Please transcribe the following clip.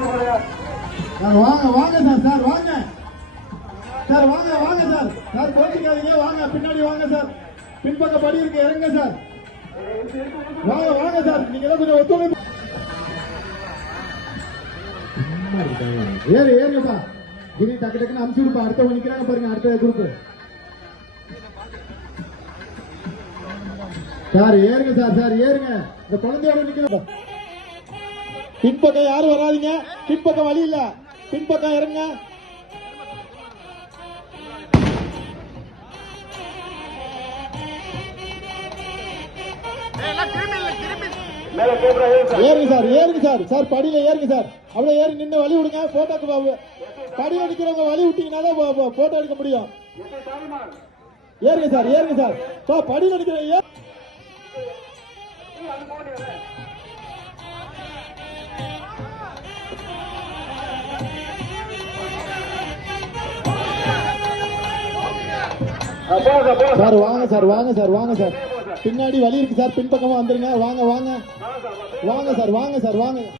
வாங்க வாங்க sir sir வாங்க சார் வாங்க வாங்க சார் சார் கோச்சிக்காதீங்க வாங்க பின்னாடி வாங்க சார் பின்பக்க படி இருக்கு இறங்க சார் வாங்க வாங்க சார் நீங்க ஏதோ கொஞ்சம் ஒத்துழைப்பு ஏறு ஏறுப்பா கிரி டக்கு டக்குன்னு அனுப்பிச்சு விடுப்பா அடுத்தவங்க நிக்கிறாங்க பாருங்க அடுத்த குரூப் சார் ஏறுங்க சார் சார் ஏறுங்க இந்த குழந்தையோட நிக்கிறோம் பின்பக்கம் யாரும் வராதிங்க பின்பக்கம் வழி இல்ல பின்பக்கம் இறங்க ஏறுங்க சார் ஏறுங்க சார் சார் படியில ஏறுங்க சார் அவ்வளவு ஏறி நின்று வழி விடுங்க போட்டோக்கு படியில நிக்கிறவங்க வழி விட்டீங்கன்னாலே போட்டோ எடுக்க முடியும் ஏறுங்க சார் ஏறுங்க சார் சார் படியில நிக்கிற சார் வாங்க சார் வாங்க சார் வாங்க சார் பின்னாடி வழி இருக்கு சார் பின்பக்கமா வந்துருங்க வாங்க வாங்க வாங்க சார் வாங்க சார் வாங்க